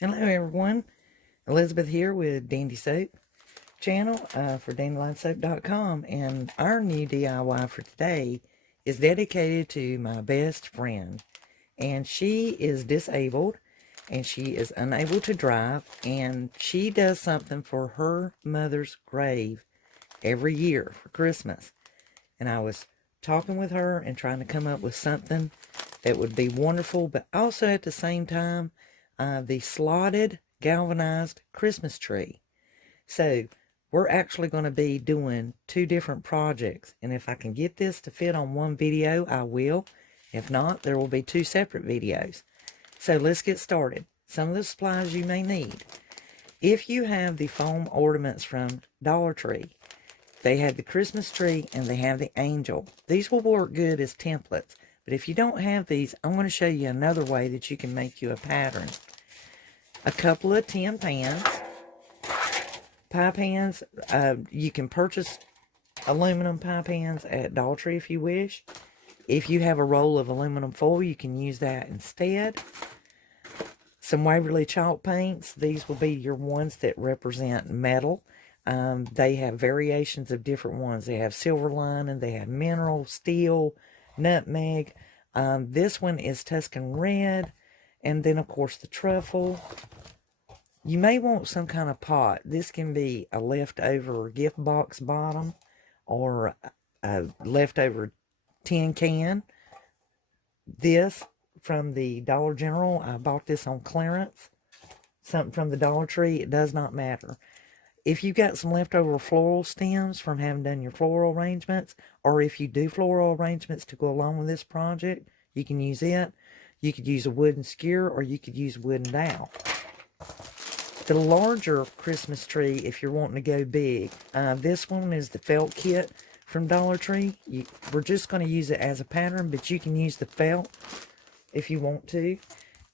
Hello everyone, Elizabeth here with Dandysoap Channel for DandelionSoap.com, and our new DIY for today is dedicated to my best friend, and she is disabled and she is unable to drive, and she does something for her mother's grave every year for Christmas. And I was talking with her and trying to come up with something that would be wonderful, but also at the same time, the slotted galvanized Christmas tree. So we're actually going to be doing two different projects, and if I can get this to fit on one video, I will. If not, there will be two separate videos. So let's get started. Some of the supplies you may need. If you have the foam ornaments from Dollar Tree, they have the Christmas tree and they have the angel. These will work good as templates. But if you don't have these, I'm going to show you another way that you can make you a pattern. A couple of tin pans. Pie pans. You can purchase aluminum pie pans at Dollar Tree if you wish. If you have a roll of aluminum foil, you can use that instead. Some Waverly chalk paints. These will be your ones that represent metal. They have variations of different ones. They have silver lining, they have mineral, steel, nutmeg. This one is Tuscan red, and then of course the truffle. You may want some kind of pot. This can be a leftover gift box bottom or a leftover tin can. This from the Dollar General. I bought this on clearance. Something from the Dollar Tree. It does not matter. If you've got some leftover floral stems from having done your floral arrangements, or if you do floral arrangements to go along with this project, you can use it. You could use a wooden skewer, or you could use a wooden dowel. The larger Christmas tree, if you're wanting to go big, this one is the felt kit from Dollar Tree. We're just going to use it as a pattern, but you can use the felt if you want to.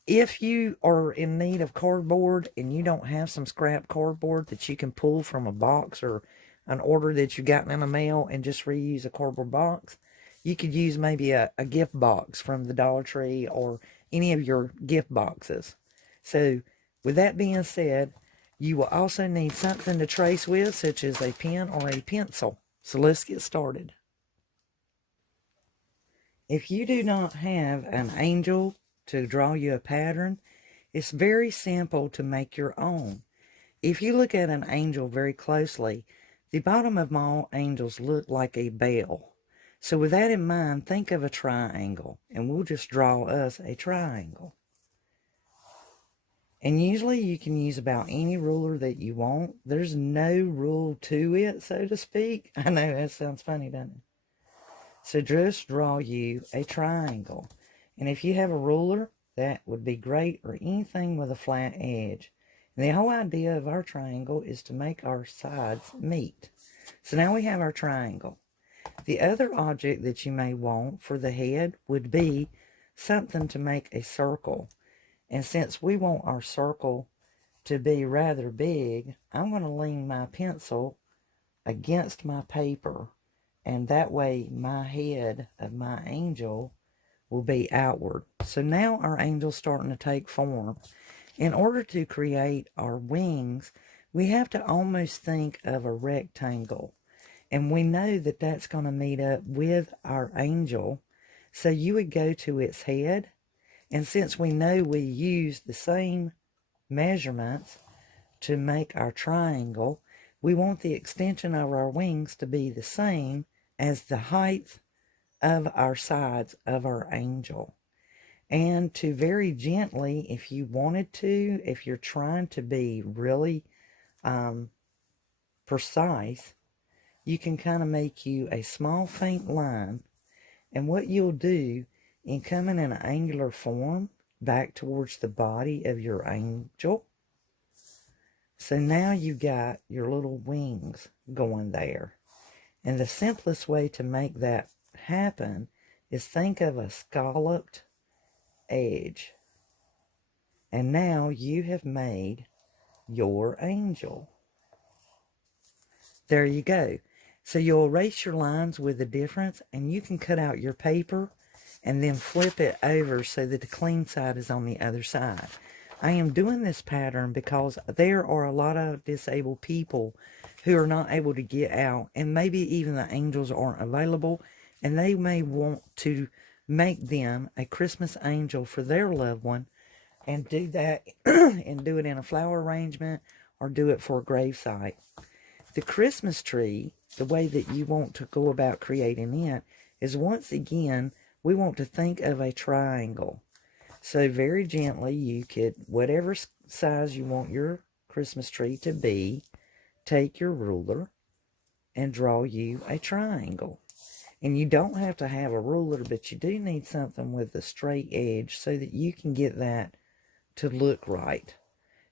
If you are in need of cardboard and you don't have some scrap cardboard that you can pull from a box or an order that you've gotten in the mail and just reuse a cardboard box, you could use maybe a gift box from the Dollar Tree or any of your gift boxes. So with that being said, you will also need something to trace with, such as a pen or a pencil. So let's get started. If you do not have an angel to draw you a pattern, it's very simple to make your own. If you look at an angel very closely, the bottom of all angels look like a bell. So with that in mind, think of a triangle, and we'll just draw us a triangle. And usually you can use about any ruler that you want. There's no rule to it, so to speak. I know that sounds funny, doesn't it? So just draw you a triangle. And if you have a ruler, that would be great, or anything with a flat edge. And the whole idea of our triangle is to make our sides meet. So now we have our triangle. The other object that you may want for the head would be something to make a circle. And since we want our circle to be rather big, I'm going to lean my pencil against my paper. And that way my head of my angel will be outward. So now our angel's starting to take form. In order to create our wings, we have to almost think of a rectangle. And we know that that's going to meet up with our angel. So you would go to its head. And since we know we use the same measurements to make our triangle, we want the extension of our wings to be the same as the height of our sides of our angel. And to very gently, if you wanted to, if you're trying to be really precise, you can kind of make you a small faint line. And what you'll do in coming in an angular form back towards the body of your angel. So now you got your little wings going there. And the simplest way to make that happen is think of a scalloped edge. And now you have made your angel. There you go. So you'll erase your lines with the difference, and you can cut out your paper and then flip it over so that the clean side is on the other side. I am doing this pattern because there are a lot of disabled people who are not able to get out, and maybe even the angels aren't available, and they may want to make them a Christmas angel for their loved one, and do that and do it in a flower arrangement or do it for a gravesite. The Christmas tree, the way that you want to go about creating it is, once again, we want to think of a triangle. So very gently, you could, whatever size you want your Christmas tree to be, take your ruler and draw you a triangle. And you don't have to have a ruler, but you do need something with a straight edge so that you can get that to look right,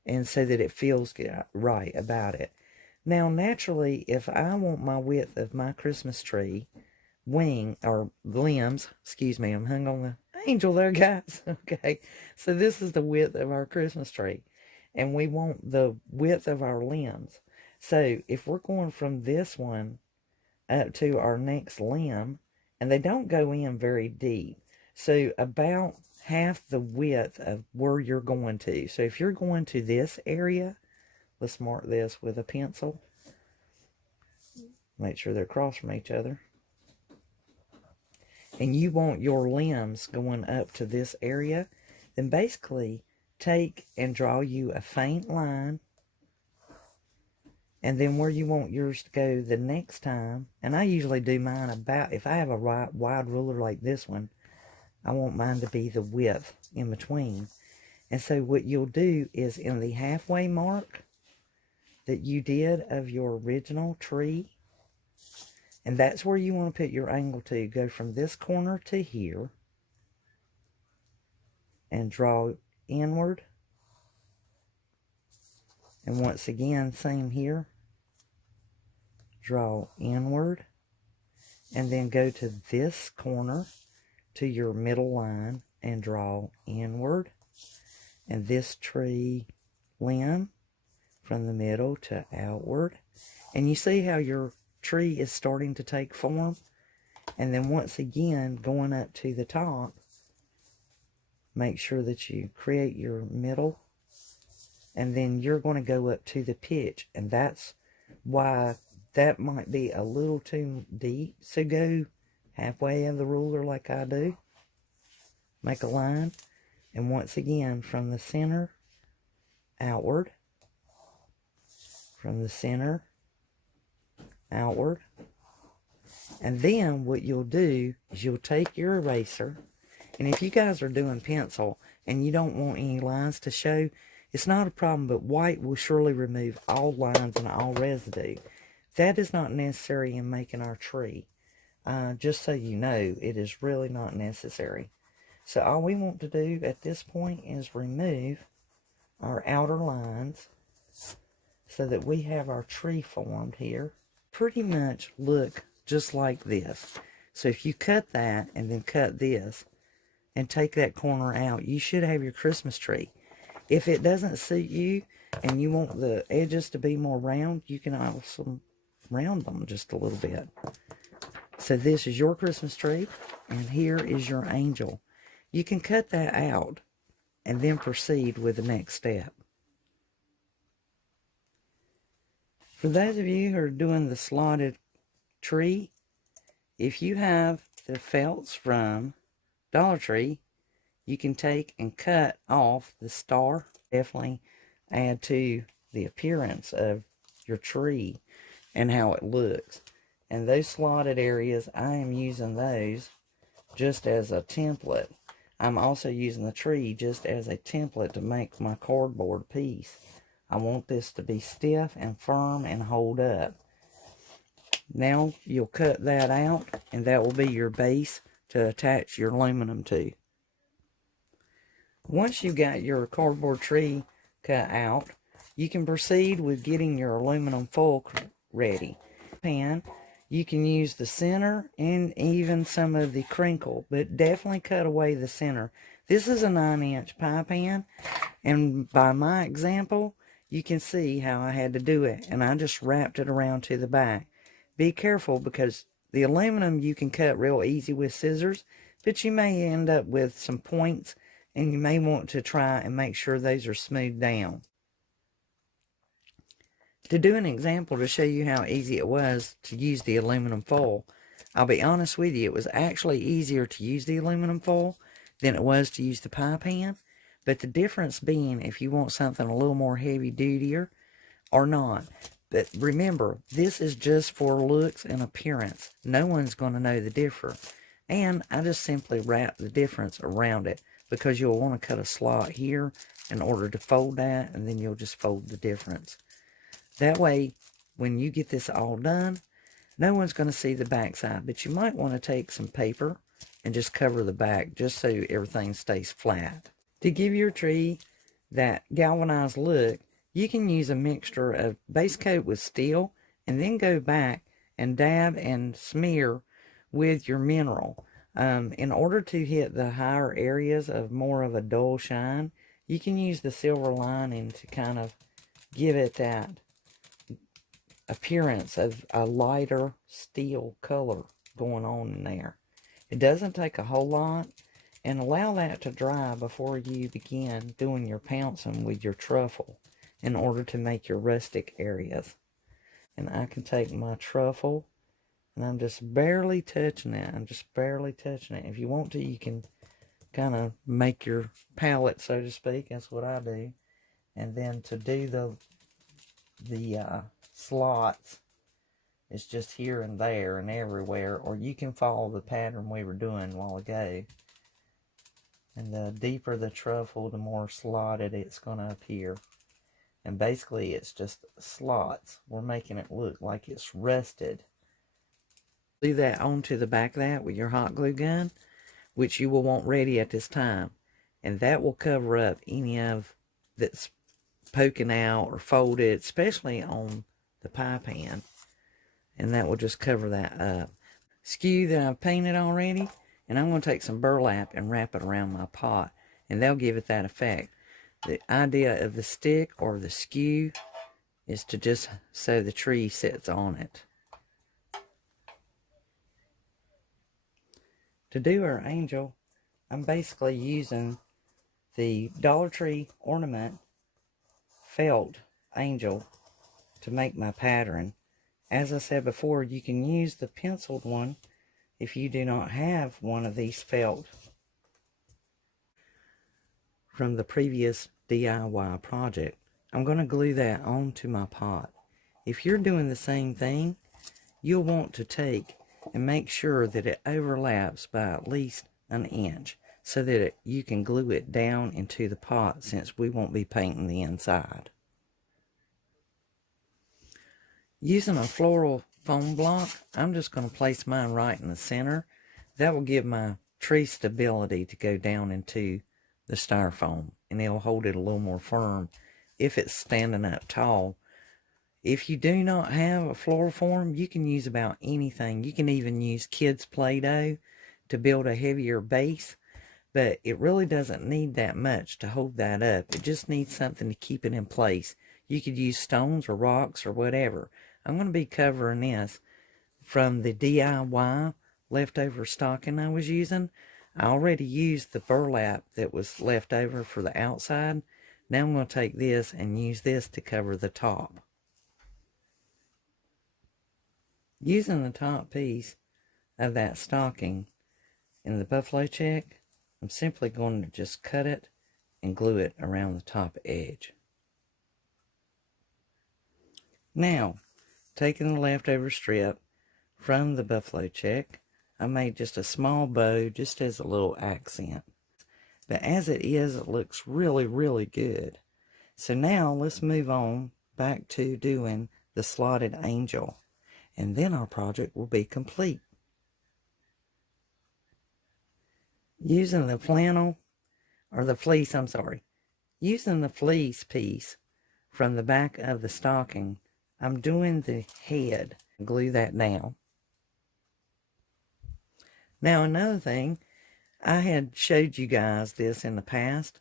and so that it feels right about it. Now, naturally, if I want my width of my Christmas tree limbs, excuse me, I'm hung on the angel there, guys. Okay, so this is the width of our Christmas tree, and we want the width of our limbs. So if we're going from this one up to our next limb, and they don't go in very deep, so about half the width of where you're going to. So if you're going to this area, let's mark this with a pencil. Make sure they're across from each other. And you want your limbs going up to this area, then basically take and draw you a faint line. And then where you want yours to go the next time, and I usually do mine about, if I have a wide ruler like this one, I want mine to be the width in between. And so what you'll do is, in the halfway mark that you did of your original tree, and that's where you want to put your angle to. Go from this corner to here and draw inward. And once again, same here. Draw inward. And then go to this corner to your middle line and draw inward. And this tree limb from the middle to outward. And you see how your tree is starting to take form? And then once again, going up to the top, make sure that you create your middle, and then you're going to go up to the pitch, and that's why that might be a little too deep. So go halfway of the ruler like I do, make a line, and once again, from the center outward, from the center outward. And then what you'll do is you'll take your eraser, and if you guys are doing pencil and you don't want any lines to show, it's not a problem, but white will surely remove all lines and all residue. That is not necessary in making our tree. Just so you know, it is really not necessary. So all we want to do at this point is remove our outer lines so that we have our tree formed here. Pretty much look just like this. So if you cut that and then cut this and take that corner out, you should have your Christmas tree. If it doesn't suit you and you want the edges to be more round, you can also round them just a little bit. So this is your Christmas tree, and here is your angel. You can cut that out and then proceed with the next step. For those of you who are doing the slotted tree, if you have the felts from Dollar Tree, you can take and cut off the star. Definitely add to the appearance of your tree and how it looks. And those slotted areas, I am using those just as a template. I'm also using the tree just as a template to make my cardboard piece. I want this to be stiff and firm and hold up. Now you'll cut that out, and that will be your base to attach your aluminum to. Once you've got your cardboard tree cut out, you can proceed with getting your aluminum foil ready. Pan, you can use the center and even some of the crinkle, but definitely cut away the center. This is a 9-inch pie pan, and by my example, you can see how I had to do it, and I just wrapped it around to the back. Be careful, because the aluminum you can cut real easy with scissors, but you may end up with some points and you may want to try and make sure those are smoothed down. To do an example to show you how easy it was to use the aluminum foil, I'll be honest with you, it was actually easier to use the aluminum foil than it was to use the pie pan. But the difference being if you want something a little more heavy dutier or not. But remember, this is just for looks and appearance. No one's going to know the difference. And I just simply wrap the difference around it, because you'll want to cut a slot here in order to fold that, and then you'll just fold the difference. That way, when you get this all done, no one's going to see the back side. But you might want to take some paper and just cover the back, just so everything stays flat. To give your tree that galvanized look, you can use a mixture of base coat with steel and then go back and dab and smear with your mineral. In order to hit the higher areas of more of a dull shine, you can use the silver lining to kind of give it that appearance of a lighter steel color going on in there. It doesn't take a whole lot, and allow that to dry before you begin doing your pouncing with your truffle in order to make your rustic areas. And I can take my truffle and I'm just barely touching it. If you want to, you can kind of make your palette, so to speak. That's what I do. And then to do the slots, it's just here and there and everywhere, or you can follow the pattern we were doing a while ago. And the deeper the truffle, the more slotted it's going to appear. And basically it's just slots. We're making it look like it's rusted. Do that onto the back of that with your hot glue gun, which you will want ready at this time. And that will cover up any of that's poking out or folded, especially on the pie pan. And that will just cover that up. Skew that I've painted already, and I'm going to take some burlap and wrap it around my pot, and they'll give it that effect. The idea of the stick or the skew is to just so the tree sits on it. To do our angel, I'm basically using the Dollar Tree ornament felt angel to make my pattern. As I said before, you can use the penciled one if you do not have one of these felt from the previous DIY project. I'm going to glue that onto my pot. If you're doing the same thing, you'll want to take and make sure that it overlaps by at least an inch so that you can glue it down into the pot, since we won't be painting the inside. Using a floral foam block, I'm just going to place mine right in the center. That will give my tree stability to go down into the styrofoam, and it'll hold it a little more firm if it's standing up tall. If you do not have a floral foam, you can use about anything. You can even use kids' Play-Doh to build a heavier base, but it really doesn't need that much to hold that up. It just needs something to keep it in place. You could use stones or rocks or whatever. I'm going to be covering this from the DIY leftover stocking I was using. I already used the burlap that was left over for the outside. Now I'm going to take this and use this to cover the top. Using the top piece of that stocking in the buffalo check, I'm simply going to just cut it and glue it around the top edge. Now, taking the leftover strip from the buffalo check, I made just a small bow just as a little accent. But as it is, it looks really, really good. So now let's move on back to doing the slotted angel, and then our project will be complete. Using the flannel, or the fleece, using the fleece piece from the back of the stocking, I'm doing the head. Glue that down. Now another thing, I had showed you guys this in the past.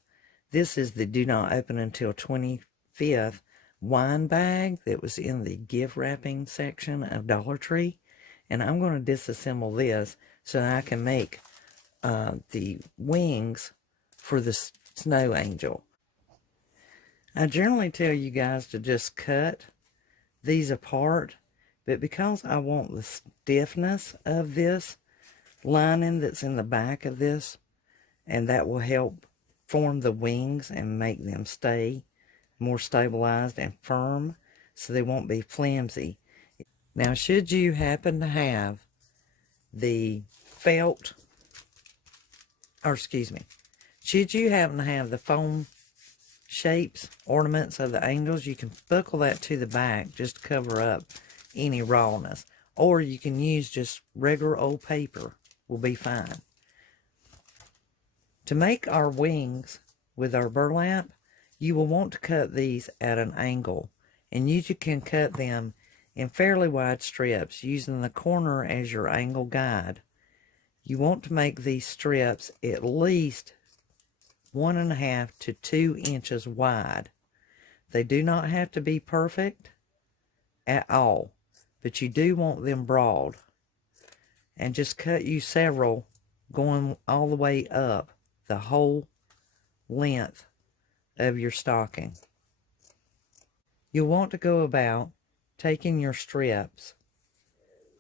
This is the do not open until 25th wine bag that was in the gift wrapping section of Dollar Tree. And I'm going to disassemble this so that I can make the wings for the snow angel. I generally tell you guys to just cut these apart, but because I want the stiffness of this lining that's in the back of this, and that will help form the wings and make them stay more stabilized and firm, so they won't be flimsy. Now, should you happen to have the felt, or excuse me, should you happen to have the foam shapes, ornaments of the angels, you can buckle that to the back just to cover up any rawness. Or you can use just regular old paper, will be fine. To make our wings with our burlap, you will want to cut these at an angle. And you can cut them in fairly wide strips using the corner as your angle guide. You want to make these strips at least 1.5 to 2 inches wide. They do not have to be perfect at all, but you do want them broad. And just cut you several going all the way up the whole length of your stocking. You'll want to go about taking your strips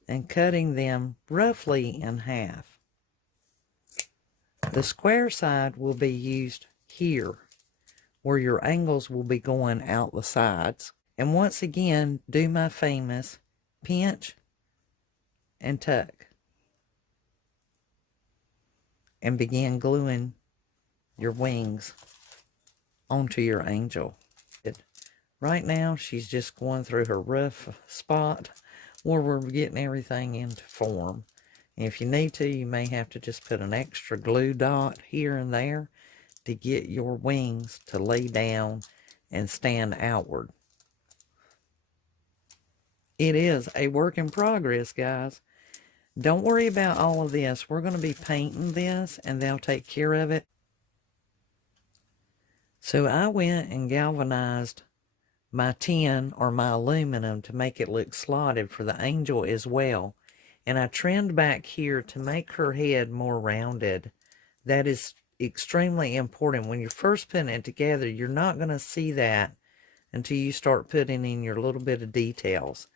and cutting them roughly in half. The square side will be used here, where your angles will be going out the sides. And once again, do my famous pinch and tuck. And begin gluing your wings onto your angel. Right now, she's just going through her rough spot where we're getting everything into form. If you need to, you may have to just put an extra glue dot here and there to get your wings to lay down and stand outward. It is a work in progress, guys. Don't worry about all of this. We're going to be painting this, and they'll take care of it. So I went and galvanized my tin or my aluminum to make it look slotted for the angel as well. And I trimmed back here to make her head more rounded. That is extremely important. When you're first putting it together, you're not going to see that until you start putting in your little bit of details.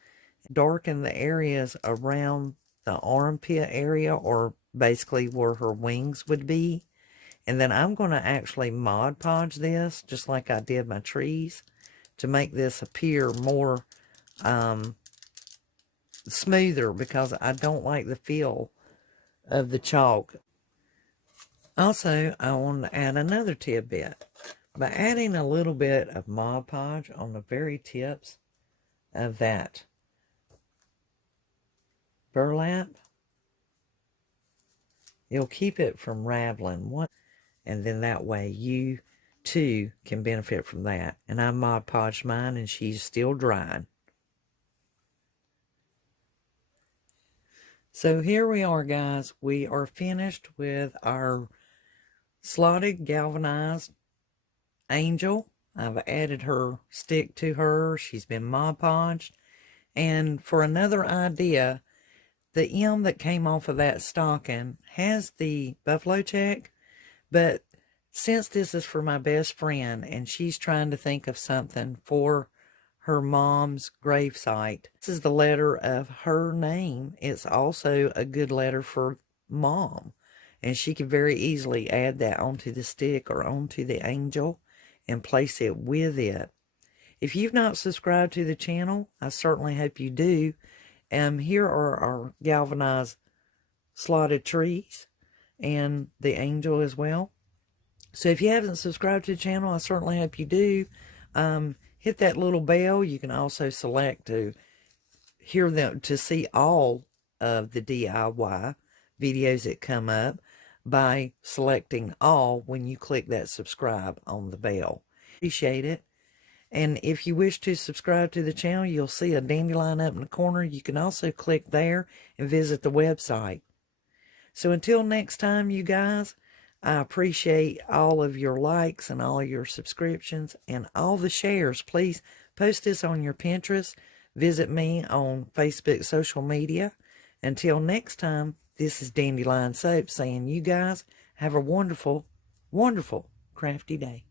Darken the areas around the armpit area, or basically where her wings would be. And then I'm going to actually Mod Podge this, just like I did my trees, to make this appear more smoother, because I don't like the feel of the chalk. Also, I want to add another tidbit. By adding a little bit of Mod Podge on the very tips of that burlap, it'll keep it from raveling. And then that way you too can benefit from that. And I Mod Podged mine, and she's still drying. So here we are, guys. We are finished with our slotted galvanized angel. I've added her stick to her. She's been Mod Podged. And for another idea, the M that came off of that stocking has the buffalo check, but since this is for my best friend and she's trying to think of something for her mom's gravesite, this is the letter of her name. It's also a good letter for mom, and she could very easily add that onto the stick or onto the angel and place it with it. If you've not subscribed to the channel, I certainly hope you do. Here are our galvanized slotted trees and the angel as well. So if you haven't subscribed to the channel, I certainly hope you do. Hit that little bell. You can also select to hear them, to see all of the DIY videos that come up by selecting all when you click that subscribe on the bell. Appreciate it. And if you wish to subscribe to the channel, you'll see a dandelion up in the corner. You can also click there and visit the website. So until next time, you guys, I appreciate all of your likes and all your subscriptions and all the shares. Please post this on your Pinterest. Visit me on Facebook, social media. Until next time, this is Dandelion Soap saying you guys have a wonderful wonderful, crafty day.